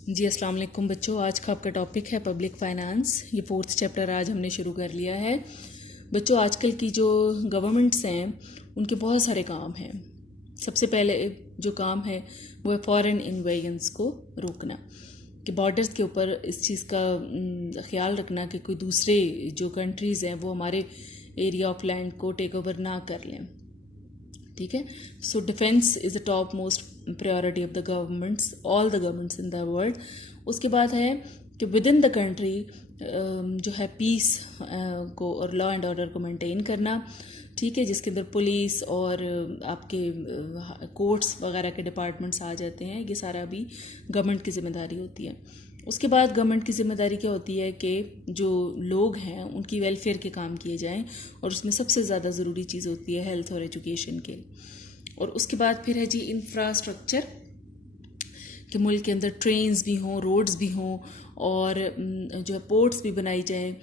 जी अस्सलाम वालेकुम बच्चों। आज का आपका टॉपिक है पब्लिक फाइनेंस। ये 4th चैप्टर आज हमने शुरू कर लिया है। बच्चों, आजकल की जो गवर्नमेंट्स हैं उनके बहुत सारे काम हैं। सबसे पहले जो काम है वो है फॉरेन इन्वेजन्स को रोकना, कि बॉर्डर्स के ऊपर इस चीज़ का ख्याल रखना कि कोई दूसरे जो कंट्रीज़ हैं वो हमारे एरिया ऑफ लैंड को टेक ओवर ना कर लें। ठीक है। So defence is the top most priority of the governments, all the governments in the world. उसके बाद है कि विद इन द कंट्री जो है पीस को और लॉ एंड ऑर्डर को मेंटेन करना। ठीक है, जिसके अंदर पुलिस और आपके कोर्ट्स वगैरह के डिपार्टमेंट्स आ जाते हैं। ये सारा भी गवर्नमेंट की जिम्मेदारी होती है। उसके बाद गवर्नमेंट की जिम्मेदारी क्या होती है कि जो लोग हैं उनकी वेलफेयर के काम किए जाएं, और उसमें सबसे ज़्यादा ज़रूरी चीज़ होती है हेल्थ और एजुकेशन के। और उसके बाद फिर है जी इंफ्रास्ट्रक्चर, कि मुल्क के अंदर ट्रेन्स भी हों, रोड्स भी हों, और जो है पोर्ट्स भी बनाई जाएँ,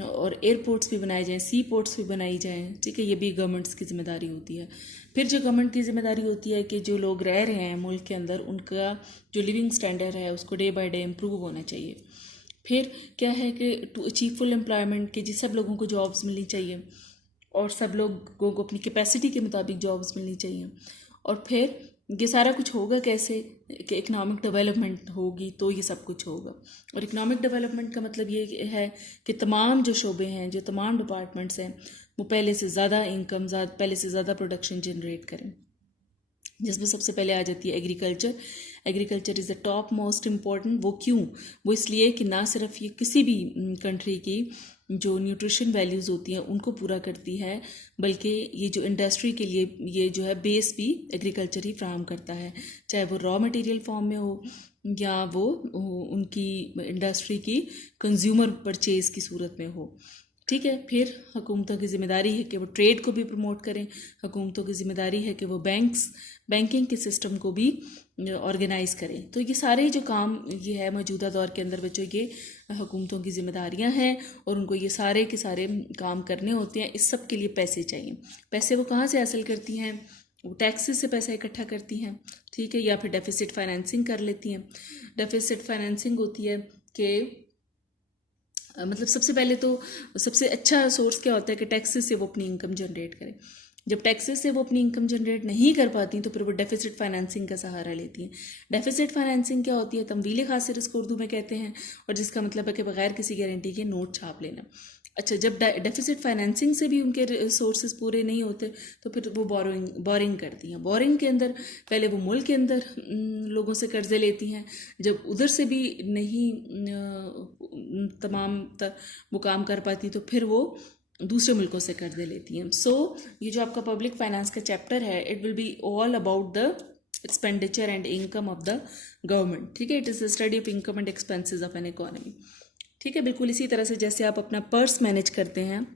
और एयरपोर्ट्स भी बनाए जाएँ, सी पोर्ट्स भी बनाई जाएँ। ठीक है, ये भी गवर्नमेंट्स की जिम्मेदारी होती है। फिर जो गवर्नमेंट की जिम्मेदारी होती है कि जो लोग रह रहे हैं मुल्क के अंदर उनका जो लिविंग स्टैंडर्ड है उसको डे बाय डे इम्प्रूव होना चाहिए। फिर क्या है कि टू अचीव फुल एम्प्लॉयमेंट, कि जी सब लोगों को जॉब्स मिलनी चाहिए और सब लोगों को अपनी कैपेसिटी के मुताबिक जॉब्स मिलनी चाहिए। और फिर ये सारा कुछ होगा कैसे कि इकनॉमिक डेवलपमेंट होगी तो ये सब कुछ होगा। और इकनॉमिक डेवलपमेंट का मतलब ये है कि तमाम जो शोबे हैं, जो तमाम डिपार्टमेंट्स हैं, वो पहले से ज़्यादा इनकम, पहले से ज़्यादा प्रोडक्शन जनरेट करें, जिसमें सबसे पहले आ जाती है agriculture. Agriculture is the top most important. वो क्यों? वो इसलिए कि ना सिर्फ ये किसी भी कंट्री की जो न्यूट्रिशन वैल्यूज़ होती हैं उनको पूरा करती है, बल्कि ये जो इंडस्ट्री के लिए ये जो है बेस भी एग्रीकल्चर ही फ्राहम करता है, चाहे वो रॉ मटेरियल फॉर्म में हो या वो उनकी इंडस्ट्री की कंज्यूमर परचेज़ की सूरत में हो। ठीक है। फिर हुकूमतों की ज़िम्मेदारी है कि वो ट्रेड को भी प्रमोट करें। हुकूमतों की ज़िम्मेदारी है कि वो बैंकिंग के सिस्टम को भी ऑर्गेनाइज़ करें। तो ये सारे जो काम ये है मौजूदा दौर के अंदर बच्चों, ये हुकूमतों की ज़िम्मेदारियां हैं और उनको ये सारे के सारे काम करने होते हैं। इस सब के लिए पैसे चाहिए। पैसे वो कहाँ से हासिल करती हैं? वो टैक्सेस से पैसा इकट्ठा करती हैं। ठीक है, या फिर डेफिसिट फाइनेंसिंग कर लेती हैं। डेफिसिट फाइनेंसिंग होती है कि मतलब सबसे पहले तो सबसे अच्छा सोर्स क्या होता है कि टैक्सेस से वो अपनी इनकम जनरेट करें। जब टैक्सेस से वो अपनी इनकम जनरेट नहीं कर पाती तो फिर वो डेफिसिट फाइनेंसिंग का सहारा लेती हैं। डेफिसिट फाइनेंसिंग क्या होती है? तमवील खासिर इसको उर्दू में कहते हैं, और जिसका मतलब है कि बगैर किसी गारंटी के नोट छाप लेना। अच्छा, जब डेफिसिट फाइनेंसिंग से भी उनके रिसोर्सेज पूरे नहीं होते तो फिर वो बोरिंग करती हैं। बोरिंग के अंदर पहले वो मुल्क के अंदर लोगों से कर्जे लेती हैं, जब उधर से भी नहीं वो काम कर पाती तो फिर वो दूसरे मुल्कों से कर्जे लेती हैं। सो ये जो आपका पब्लिक फाइनेंस का चैप्टर है, it will be all about the expenditure and income of the government. ठीक है, it is the study of income and expenses of an economy. ठीक है, बिल्कुल इसी तरह से जैसे आप अपना पर्स मैनेज करते हैं।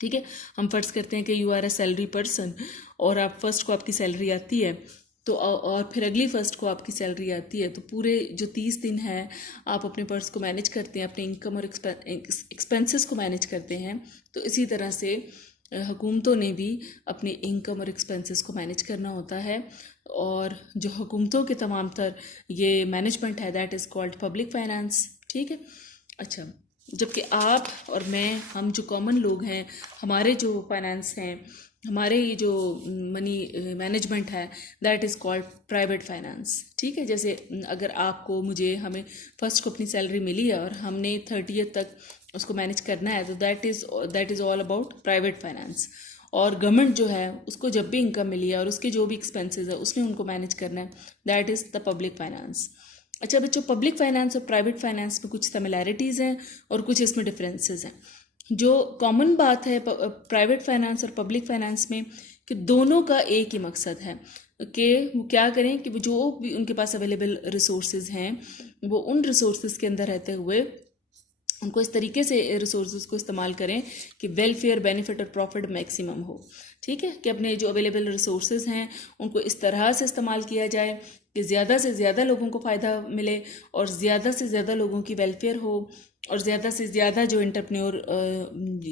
ठीक है, हम फर्ज करते हैं कि you are a salary person, और आप फर्स्ट को आपकी सैलरी आती है तो और फिर अगली फर्स्ट को आपकी सैलरी आती है, तो पूरे जो 30 दिन है आप अपने पर्स को मैनेज करते हैं, अपने इनकम और एक्सपेंसेस को मैनेज करते हैं। तो इसी तरह से हुकूमतों ने भी अपने इनकम और एक्सपेंसेस को मैनेज करना होता है, और जो हुकूमतों के तमाम तर ये मैनेजमेंट है that is called public finance. ठीक है। अच्छा, जबकि आप और मैं, हम जो कॉमन लोग हैं, हमारे जो फाइनेंस हैं, हमारे ये जो मनी मैनेजमेंट है that is called private finance. ठीक है, जैसे अगर आपको मुझे हमें फर्स्ट को अपनी सैलरी मिली है और हमने 30th तक उसको मैनेज करना है, तो that is all about private finance. और गवर्नमेंट जो है उसको जब भी इनकम मिली है और उसके जो भी एक्सपेंसेस है उसने उनको मैनेज करना है, that is the public finance. अच्छा बच्चों, पब्लिक फाइनेंस और प्राइवेट फाइनेंस में कुछ सिमिलैरिटीज़ हैं और कुछ इसमें डिफरेंसेस हैं। जो कॉमन बात है प्राइवेट फाइनेंस और पब्लिक फाइनेंस में, कि दोनों का एक ही मकसद है कि वो क्या करें कि वो जो भी उनके पास अवेलेबल रिसोर्सेज हैं वो उन रिसोर्सेज के अंदर रहते हुए उनको इस तरीके से रिसोर्सेज को इस्तेमाल करें कि वेलफेयर, बेनिफिट और प्रॉफिट मैक्सिमम हो। ठीक है, कि अपने जो अवेलेबल रिसोर्सेज हैं उनको इस तरह से इस्तेमाल किया जाए कि ज़्यादा से ज़्यादा लोगों को फ़ायदा मिले और ज़्यादा से ज़्यादा लोगों की वेलफेयर हो, और ज़्यादा से ज़्यादा जो एंटरप्रेन्योर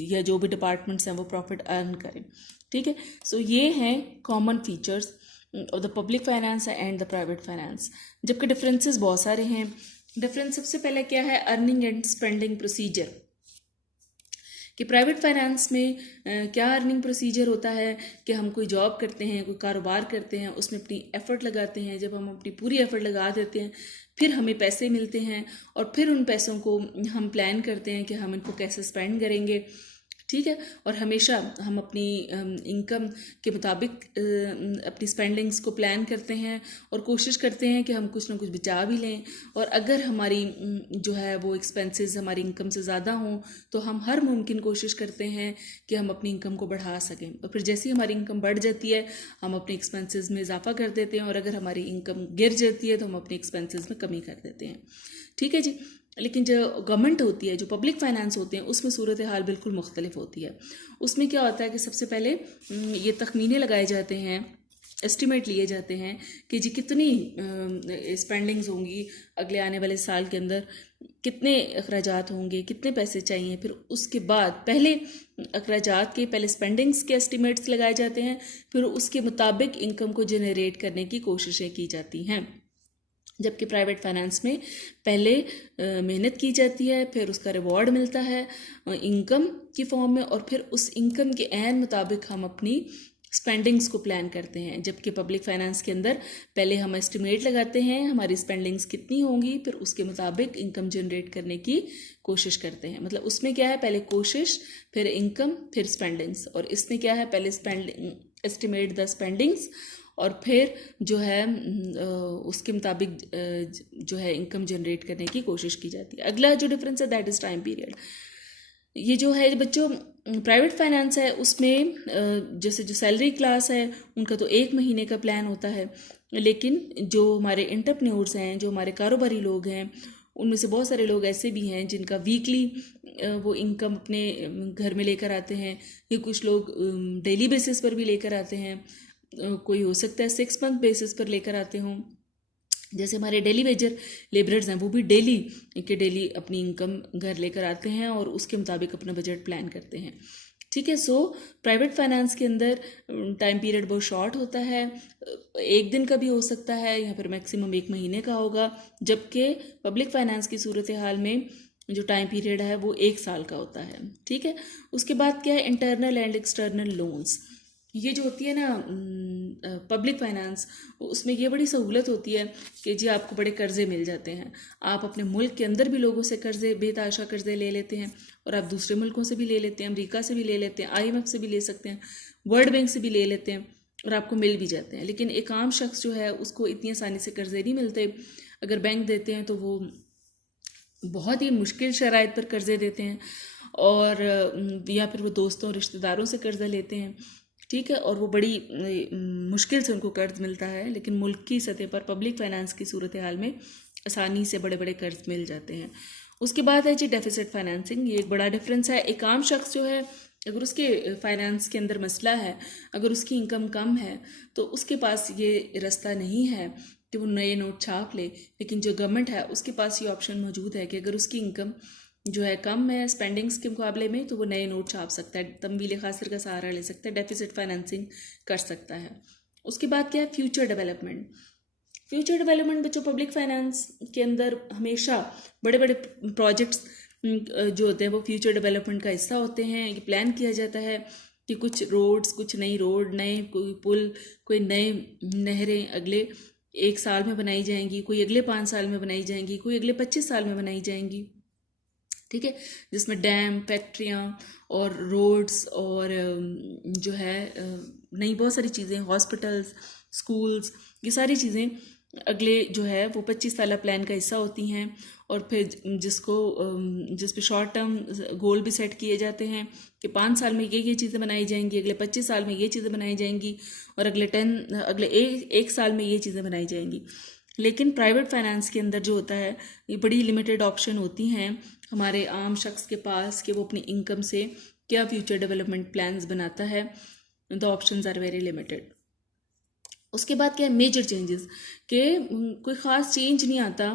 या जो भी डिपार्टमेंट्स हैं वो प्रॉफिट अर्न करें। ठीक है, सो ये हैं common features of the public finance and the private finance, जबकि डिफरेंसेस बहुत सारे हैं। डिफरेंस सबसे पहले क्या है, अर्निंग एंड स्पेंडिंग प्रोसीजर, कि प्राइवेट फाइनेंस में क्या अर्निंग प्रोसीजर होता है कि हम कोई जॉब करते हैं, कोई कारोबार करते हैं, उसमें अपनी एफ़र्ट लगाते हैं, जब हम अपनी पूरी एफ़र्ट लगा देते हैं फिर हमें पैसे मिलते हैं और फिर उन पैसों को हम प्लान करते हैं कि हम इनको कैसे स्पेंड करेंगे, ठीक है। और हमेशा हम अपनी इनकम के मुताबिक अपनी स्पेंडिंग्स को प्लान करते हैं और कोशिश करते हैं कि हम कुछ ना कुछ बचा भी लें, और अगर हमारी जो है वो एक्सपेंसेस हमारी इनकम से ज़्यादा हों तो हम हर मुमकिन कोशिश करते हैं कि हम अपनी इनकम को बढ़ा सकें, और फिर जैसे ही हमारी इनकम बढ़ जाती है हम अपने एक्सपेंसेस में इजाफा कर देते हैं, और अगर हमारी इनकम गिर जाती है तो हम अपने एक्सपेंसेस में कमी कर देते हैं, ठीक है जी। लेकिन जो गवर्नमेंट होती है, जो पब्लिक फाइनेंस होते हैं, उसमें सूरत हाल बिल्कुल मुख्तलिफ होती है। उसमें क्या होता है कि सबसे पहले ये तखमीने लगाए जाते हैं, एस्टिमेट लिए जाते हैं कि जी कितनी स्पेंडिंग्स होंगी अगले आने वाले साल के अंदर, कितने अखराजात होंगे, कितने पैसे चाहिए। फिर उसके बाद पहले अखराजात के, पहले स्पेंडिंग्स के एस्टिमेट्स लगाए जाते हैं, फिर उसके मुताबिक इनकम को जनरेट करने की कोशिशें की जाती हैं। जबकि प्राइवेट फाइनेंस में पहले मेहनत की जाती है, फिर उसका रिवॉर्ड मिलता है इनकम की फॉर्म में, और फिर उस इनकम के ऐन मुताबिक हम अपनी स्पेंडिंग्स को प्लान करते हैं। जबकि पब्लिक फाइनेंस के अंदर पहले हम एस्टिमेट लगाते हैं हमारी स्पेंडिंग्स कितनी होंगी, फिर उसके मुताबिक इनकम जनरेट करने की कोशिश करते हैं। मतलब उसमें क्या है, पहले कोशिश, फिर इनकम, फिर स्पेंडिंग्स, और इसमें क्या है, पहले स्पेंडिंग एस्टिमेट द स्पेंडिंग्स और फिर जो है उसके मुताबिक जो है इनकम जनरेट करने की कोशिश की जाती है। अगला जो डिफरेंस है दैट इज़ टाइम पीरियड। ये जो है बच्चों प्राइवेट फाइनेंस है उसमें जैसे जो सैलरी क्लास है उनका तो 1 महीने का प्लान होता है, लेकिन जो हमारे एंटरप्रेन्योर्स हैं, जो हमारे कारोबारी लोग हैं, उनमें से बहुत सारे लोग ऐसे भी हैं जिनका वीकली वो इनकम अपने घर में लेकर आते हैं, या कुछ लोग डेली बेसिस पर भी लेकर आते हैं, कोई हो सकता है 6 मंथ बेसिस पर लेकर आते हों। जैसे हमारे डेली वेजर लेबरर्स हैं वो भी डेली अपनी इनकम घर लेकर आते हैं और उसके मुताबिक अपना बजट प्लान करते हैं, ठीक है। सो प्राइवेट फाइनेंस के अंदर टाइम पीरियड बहुत शॉर्ट होता है, 1 दिन का भी हो सकता है या फिर मैक्सिमम 1 महीने का होगा, जबकि पब्लिक फाइनेंस की सूरत हाल में जो टाइम पीरियड है वो 1 साल का होता है, ठीक है। उसके बाद क्या है, इंटरनल एंड एक्सटर्नल लोन्स। ये जो होती है ना पब्लिक फाइनेंस, उसमें ये बड़ी सहूलत होती है कि जी आपको बड़े कर्ज़े मिल जाते हैं, आप अपने मुल्क के अंदर भी लोगों से कर्ज़े, बेतहाशा कर्ज़े ले लेते हैं, और आप दूसरे मुल्कों से भी ले लेते हैं, अमेरिका से भी ले लेते हैं, IMF से भी ले सकते हैं, वर्ल्ड बैंक से भी ले लेते हैं, और आपको मिल भी जाते हैं। लेकिन एक आम शख्स जो है उसको इतनी आसानी से कर्ज़े नहीं मिलते। अगर बैंक देते हैं तो वो बहुत ही मुश्किल शराइत पर कर्ज़े देते हैं, और या फिर वो दोस्तों रिश्तेदारों से कर्ज़ा लेते हैं, ठीक है, और वो बड़ी मुश्किल से उनको कर्ज मिलता है। लेकिन मुल्क की सतह पर पब्लिक फाइनेंस की सूरत हाल में आसानी से बड़े बड़े कर्ज मिल जाते हैं। उसके बाद है जी डेफिसिट फाइनेंसिंग। ये एक बड़ा डिफरेंस है। एक आम शख्स जो है अगर उसके फाइनेंस के अंदर मसला है, अगर उसकी इनकम कम है तो उसके पास ये रास्ता नहीं है कि वो नए नोट छाप ले, लेकिन जो गवर्नमेंट है उसके पास ये ऑप्शन मौजूद है कि अगर उसकी इनकम जो है कम है स्पेंडिंग्स के मुकाबले में, तो वो नए नोट छाप सकता है, तमवील खासर का सहारा ले सकता है, डेफिसिट फाइनेंसिंग कर सकता है। उसके बाद क्या है, फ्यूचर डेवलपमेंट। फ्यूचर डेवलपमेंट बच्चों पब्लिक फाइनेंस के अंदर हमेशा बड़े बड़े प्रोजेक्ट्स जो होते हैं वो फ्यूचर डेवलपमेंट का हिस्सा होते हैं। ये प्लान किया जाता है कि कुछ रोड्स, कुछ नई रोड, नए कोई पुल, कोई नए नहरें अगले 1 साल में बनाई जाएंगी, कोई अगले 5 साल में बनाई जाएंगी, कोई अगले 25 साल में बनाई जाएंगी, ठीक है, जिसमें डैम, फैक्ट्रियाँ और रोड्स और जो है नई बहुत सारी चीज़ें, हॉस्पिटल्स, स्कूल्स, ये सारी चीज़ें अगले जो है वो 25 साल प्लान का हिस्सा होती हैं। और फिर जिस पे शॉर्ट टर्म गोल भी सेट किए जाते हैं कि 5 साल में ये चीज़ें बनाई जाएंगी, अगले 25 साल में ये चीज़ें बनाई जाएंगी, और अगले एक साल में ये चीज़ें बनाई जाएंगी। लेकिन प्राइवेट फाइनेंस के अंदर जो होता है ये बड़ी लिमिटेड ऑप्शन होती हैं हमारे आम शख्स के पास कि वो अपनी इनकम से क्या फ्यूचर डेवलपमेंट प्लान्स बनाता है। The options are very limited. उसके बाद क्या है, मेजर चेंजेस के कोई ख़ास चेंज नहीं आता।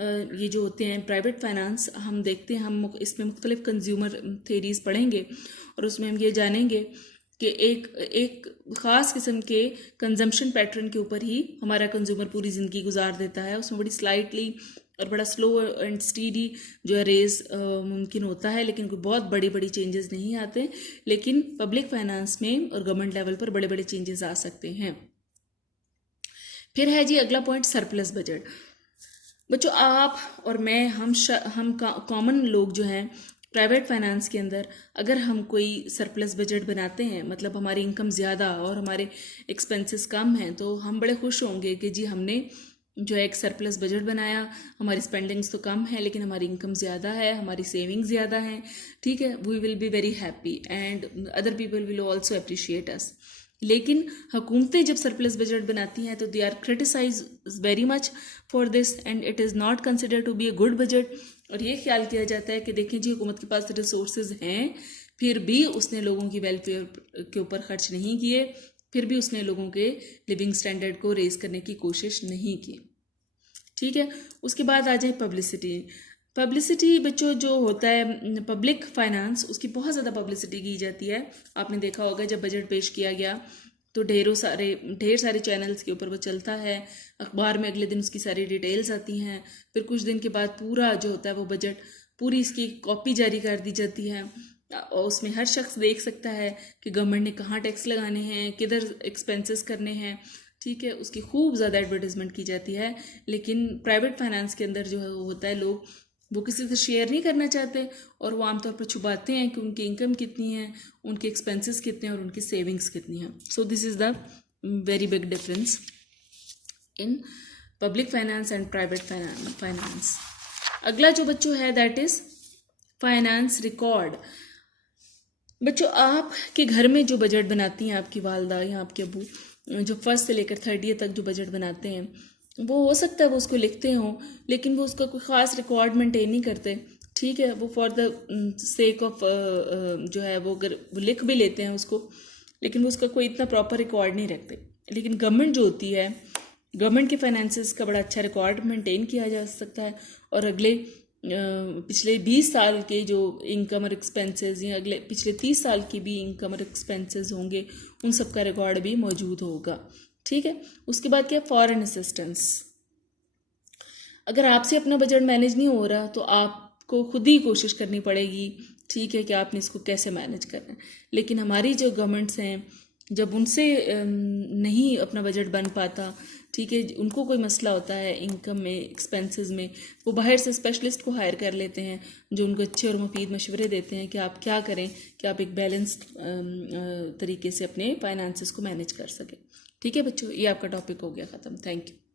ये जो होते हैं प्राइवेट फाइनेंस, हम देखते हैं, हम इसमें मुख्तलिफ कंज्यूमर थेरीज़ पढ़ेंगे और उसमें हम ये जानेंगे कि एक ख़ास किस्म के कंजम्पशन पैटर्न के ऊपर ही हमारा कंज्यूमर पूरी ज़िंदगी गुजार देता है। उसमें बड़ी स्लाइटली और बड़ा स्लो एंड स्टीडी जो है रेस मुमकिन होता है, लेकिन कोई बहुत बड़ी बड़ी चेंजेस नहीं आते। लेकिन पब्लिक फाइनेंस में और गवर्नमेंट लेवल पर बड़े बड़े चेंजेस आ सकते हैं। फिर है जी अगला पॉइंट, सरप्लस बजट। बच्चों आप और मैं, हम कॉमन लोग जो हैं प्राइवेट फाइनेंस के अंदर, अगर हम कोई सरप्लस बजट बनाते हैं, मतलब हमारी इनकम ज़्यादा और हमारे एक्सपेंसेस कम हैं, तो हम बड़े खुश होंगे कि जी हमने जो है एक सरप्लस बजट बनाया, हमारी स्पेंडिंग्स तो कम है लेकिन हमारी इनकम ज़्यादा है, हमारी सेविंग्स ज़्यादा हैं, ठीक है। We will be very happy and other people will also appreciate us. लेकिन हुकूमतें जब सरप्लस बजट बनाती हैं तो they are criticise very much for this and it is not consider to be a good budget. और ये ख्याल किया जाता है कि देखें जी हुकूमत के पास रिसोर्सेज हैं, फिर भी उसने लोगों की वेलफेयर के ऊपर खर्च नहीं किए, फिर भी उसने लोगों के लिविंग स्टैंडर्ड को रेज करने की कोशिश नहीं की, ठीक है। उसके बाद आ जाए पब्लिसिटी बच्चों जो होता है पब्लिक फाइनेंस, उसकी बहुत ज़्यादा पब्लिसिटी की जाती है। आपने देखा होगा जब बजट पेश किया गया तो ढेर सारे चैनल्स के ऊपर वो चलता है, अखबार में अगले दिन उसकी सारी डिटेल्स आती हैं, फिर कुछ दिन के बाद पूरा जो होता है वो बजट, पूरी इसकी कॉपी जारी कर दी जाती है और उसमें हर शख्स देख सकता है कि गवर्नमेंट ने कहाँ टैक्स लगाने हैं, किधर एक्सपेंसेस करने हैं, ठीक है। उसकी खूब ज़्यादा एडवर्टाइजमेंट की जाती है। लेकिन प्राइवेट फाइनेंस के अंदर जो है वो होता है, लोग वो किसी से शेयर नहीं करना चाहते और वो आमतौर पर छुपाते हैं कि उनकी इनकम कितनी है, उनके एक्सपेंसेस कितने हैं और उनकी सेविंग्स कितनी हैं। So this is the very big difference in public finance and private finance. अगला जो बच्चों है दैट इज़ फाइनेंस रिकॉर्ड। बच्चों आपके घर में जो बजट बनाती हैं आपकी वालदा या आपके अबू, जो फर्स्ट से लेकर 30 तक जो बजट बनाते हैं, वो हो सकता है वो उसको लिखते हों लेकिन वो उसका कोई ख़ास रिकॉर्ड मेंटेन नहीं करते, ठीक है। वो फॉर द सेक ऑफ जो है वो अगर वो लिख भी लेते हैं उसको, लेकिन वो उसका कोई इतना प्रॉपर रिकॉर्ड नहीं रखते। लेकिन गवर्नमेंट जो होती है, गवर्नमेंट के फाइनेंसेस का बड़ा अच्छा रिकॉर्ड मेंटेन किया जा सकता है और अगले पिछले 20 साल के जो इनकम और एक्सपेंसेस या अगले पिछले 30 साल की भी इनकम और एक्सपेंसेस होंगे, उन सब का रिकॉर्ड भी मौजूद होगा, ठीक है। उसके बाद क्या, फॉरेन असिस्टेंस। अगर आपसे अपना बजट मैनेज नहीं हो रहा तो आपको खुद ही कोशिश करनी पड़ेगी, ठीक है, कि आपने इसको कैसे मैनेज करना है। लेकिन हमारी जो गवर्नमेंट्स हैं, जब उनसे नहीं अपना बजट बन पाता, ठीक है, उनको कोई मसला होता है इनकम में, एक्सपेंसेस में, वो बाहर से स्पेशलिस्ट को हायर कर लेते हैं जो उनको अच्छे और मुफीद मशवरे देते हैं कि आप क्या करें कि आप एक बैलेंस्ड तरीके से अपने फाइनेंसेस को मैनेज कर सकें, ठीक है बच्चों। ये आपका टॉपिक हो गया ख़त्म। Thank you.